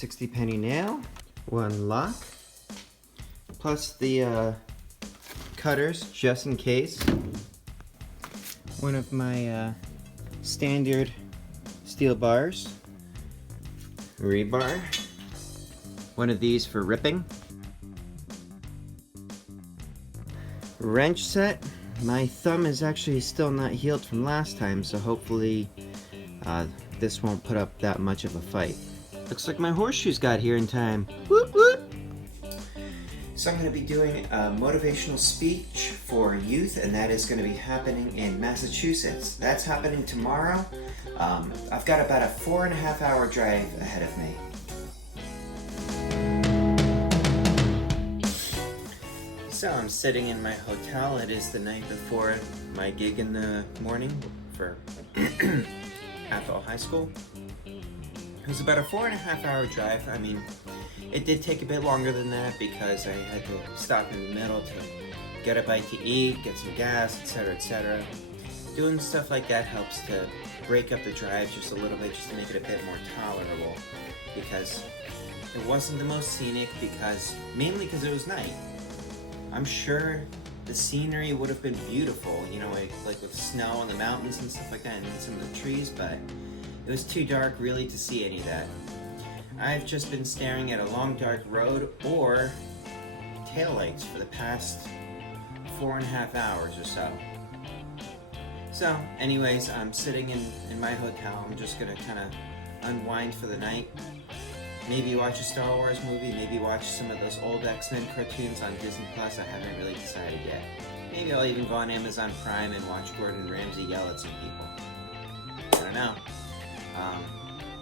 60 penny nail, 1 lock, plus the cutters just in case. One of my standard steel bars, rebar, one of these for ripping, wrench set. My thumb is actually still not healed from last time, so hopefully this won't put up that much of a fight. Looks like my horseshoes got here in time. Whoop whoop! So I'm going to be doing a motivational speech for youth, and that is going to be happening in Massachusetts. That's happening tomorrow. I've got about a 4.5 hour drive ahead of me. So I'm sitting in my hotel. It is the night before my gig in the morning for Athol High School. It was about a 4.5 hour drive. I mean, it did take a bit longer than that because I had to stop in the middle to get a bite to eat, get some gas, etc., etc. Doing stuff like that helps to break up the drive just a little bit, just to make it a bit more tolerable, because it wasn't the most scenic, mainly because it was night. I'm sure the scenery would have been beautiful, you know, like with snow on the mountains and stuff like that, and some of the trees, but it was too dark really to see any of that. I've just been staring at a long dark road or taillights for the past 4.5 hours or so. So anyways, I'm sitting in my hotel. I'm just gonna kind of unwind for the night. Maybe watch a Star Wars movie, maybe watch some of those old X-Men cartoons on Disney Plus. I haven't really decided yet. Maybe I'll even go on Amazon Prime and watch Gordon Ramsay yell at some people. I don't know.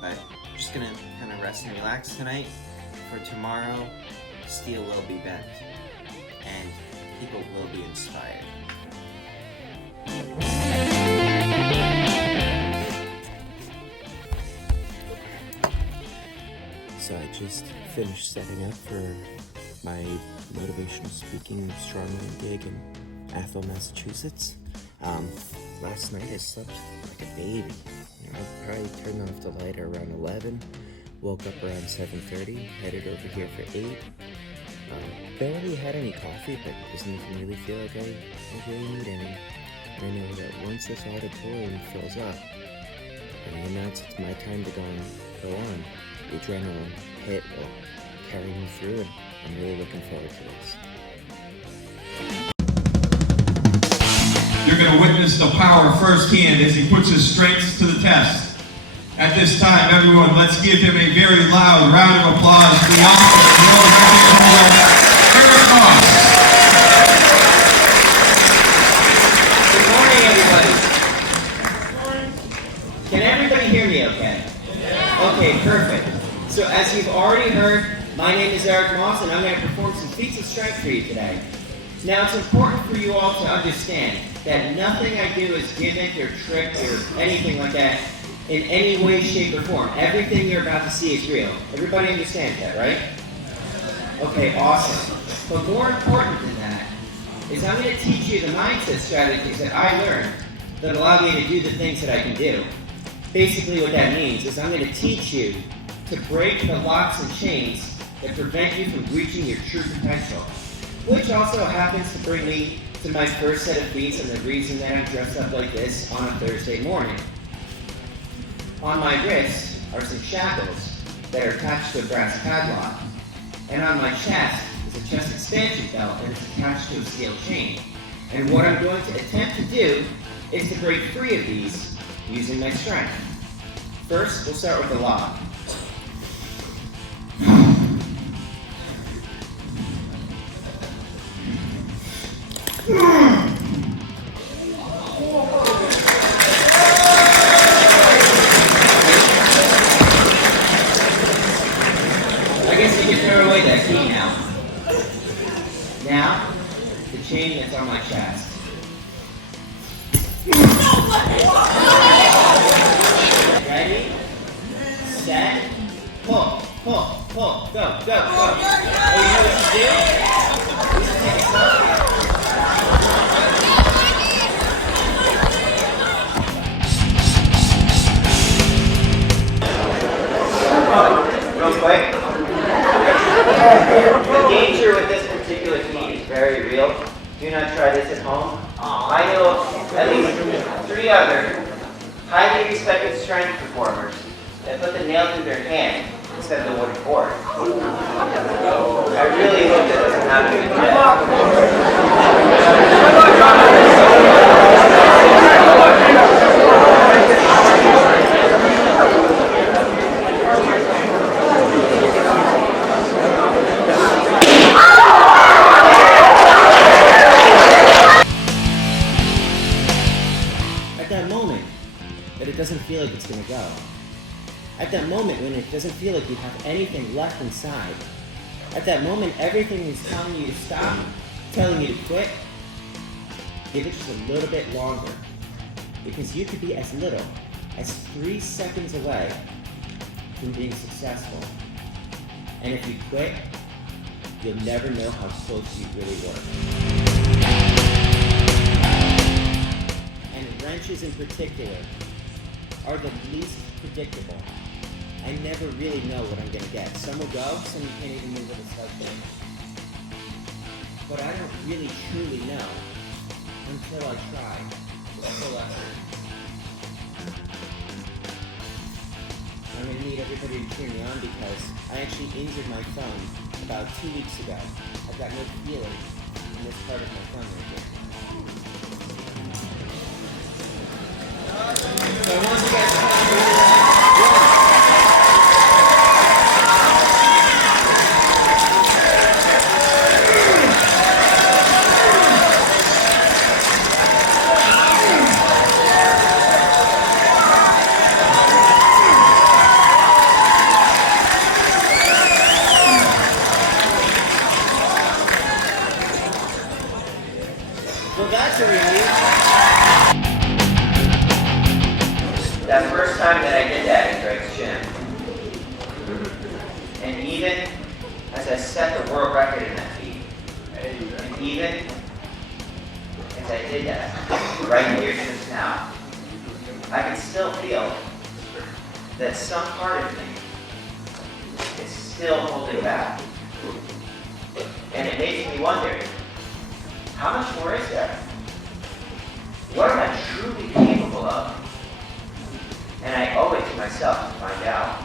But I'm just gonna kind of rest and relax tonight. For tomorrow, steel will be bent and people will be inspired. So I just finished setting up for my motivational speaking strongman gig in Athol, Massachusetts. Last night I slept like a baby. You know, I probably turned off the light around 11, woke up around 7:30, headed over here for 8. Barely had any coffee, but doesn't even really feel like I really need any. And I know that once this auditorium fills up, and I announce it's my time to go on, the adrenaline hit will carry me through, and I'm really looking forward to this. You're going to witness the power firsthand as he puts his strengths to the test. At this time, everyone, let's give him a very loud round of applause for the author of world record holder, Eric Moss. Good morning, everybody. Can everybody hear me okay? Okay, perfect. So as you've already heard, my name is Eric Moss, and I'm going to perform some feats of strength for you today. Now, it's important for you all to understand that nothing I do is gimmick or trick or anything like that in any way, shape, or form. Everything you're about to see is real. Everybody understands that, right? Okay, awesome. But more important than that is I'm going to teach you the mindset strategies that I learned that allow me to do the things that I can do. Basically what that means is I'm going to teach you to break the locks and chains that prevent you from reaching your true potential. Which also happens to bring me to my first set of feats and the reason that I'm dressed up like this on a Thursday morning. On my wrists are some shackles that are attached to a brass padlock. And on my chest is a chest expansion belt that is attached to a steel chain. And what I'm going to attempt to do is to break free of these using my strength. First, we'll start with the lock. I guess you can throw away that key now. Now, the chain that's on my chest. Ready, set, pull, pull, pull, go, go, go. Oh, you know what you do? You just take a selfie. Real quick. instead of the wooden board. I really hope that doesn't happen today. At that moment that it doesn't feel like it's going to go. At that moment when it doesn't feel like you have anything left inside. At that moment everything is telling you to stop, telling you to quit. Give it just a little bit longer. Because you could be as little as 3 seconds away from being successful. And if you quit, you'll never know how close you really were. And wrenches in particular are the least predictable. I never really know what I'm gonna get. Some will go, some you can't even move with a sledgehammer. But I don't really truly know until I try with full effort. I'm gonna need everybody to cheer me on because I actually injured my thumb about 2 weeks ago. I've got no feeling in this part of my thumb right here. So I want you guys to come Well, that's a relief. That first time that I did that in Greg's gym, and even as I set the world record in that feat, and even as I did that right here just now, I can still feel that some part of me is still holding back. And it makes me wonder, how much more is there? What am I truly capable of? And I owe it to myself to find out.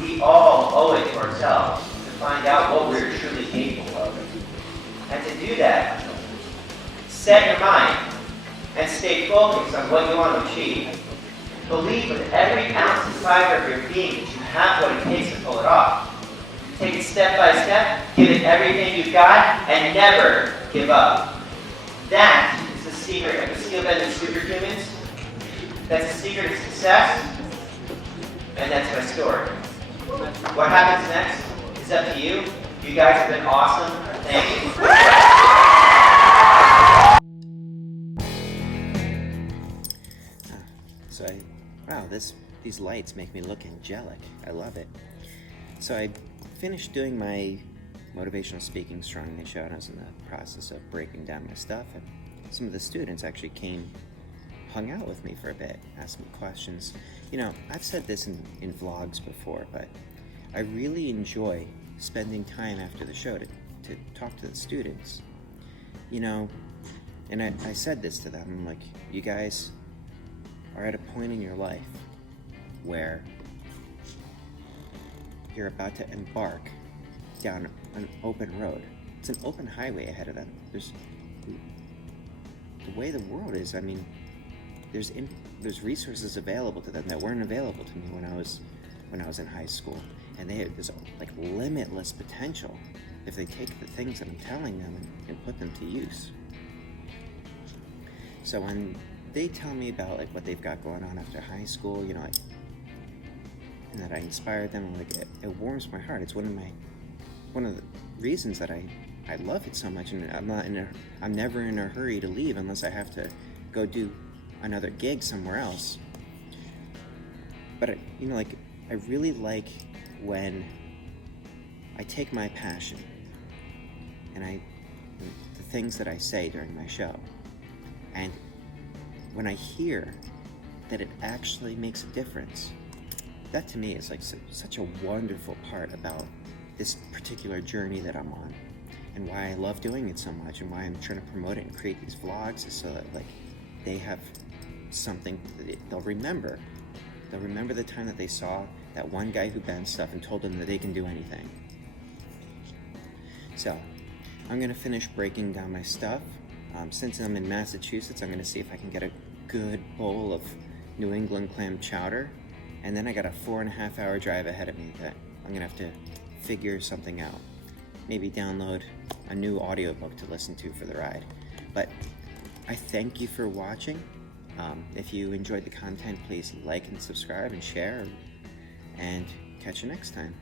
We all owe it to ourselves to find out what we're truly capable of. And to do that, set your mind and stay focused on what you want to achieve. Believe with every ounce and fiber of your being that you have what it takes to pull it off. Take it step by step, give it everything you've got, and never give up. That is the secret of the steel-bended superhumans. That's the secret of success, and that's my story. What happens next is up to you. You guys have been awesome. Thank you. Wow, these lights make me look angelic. I love it. So I finished doing my motivational speaking strongly show, and I was in the process of breaking down my stuff, and some of the students actually hung out with me for a bit, asked me questions. You know, I've said this in vlogs before, but I really enjoy spending time after the show to talk to the students. You know, and I said this to them, I'm like, you guys are at a point in your life where you're about to embark down an open road. It's an open highway ahead of them. There's the way the world is. I mean, there's resources available to them that weren't available to me when I was in high school, and there's like limitless potential if they take the things that I'm telling them and put them to use. So when they tell me about like what they've got going on after high school, you know, and that I inspired them, like it warms my heart. It's one of the reasons that I love it so much, and I'm never in a hurry to leave unless I have to go do another gig somewhere else. But I really like when I take my passion and the things that I say during my show, and when I hear that it actually makes a difference, that to me is like such a wonderful part about this particular journey that I'm on, and why I love doing it so much, and why I'm trying to promote it and create these vlogs, is so that like they have something that they'll remember They'll remember the time that they saw that one guy who bent stuff and told them that they can do anything. So, I'm gonna finish breaking down my stuff. Since I'm in Massachusetts, I'm gonna see if I can get a good bowl of New England clam chowder. And then I got a 4.5 hour drive ahead of me that I'm gonna have to figure something out. Maybe download a new audiobook to listen to for the ride. But I thank you for watching. If you enjoyed the content, please like and subscribe and share. And catch you next time.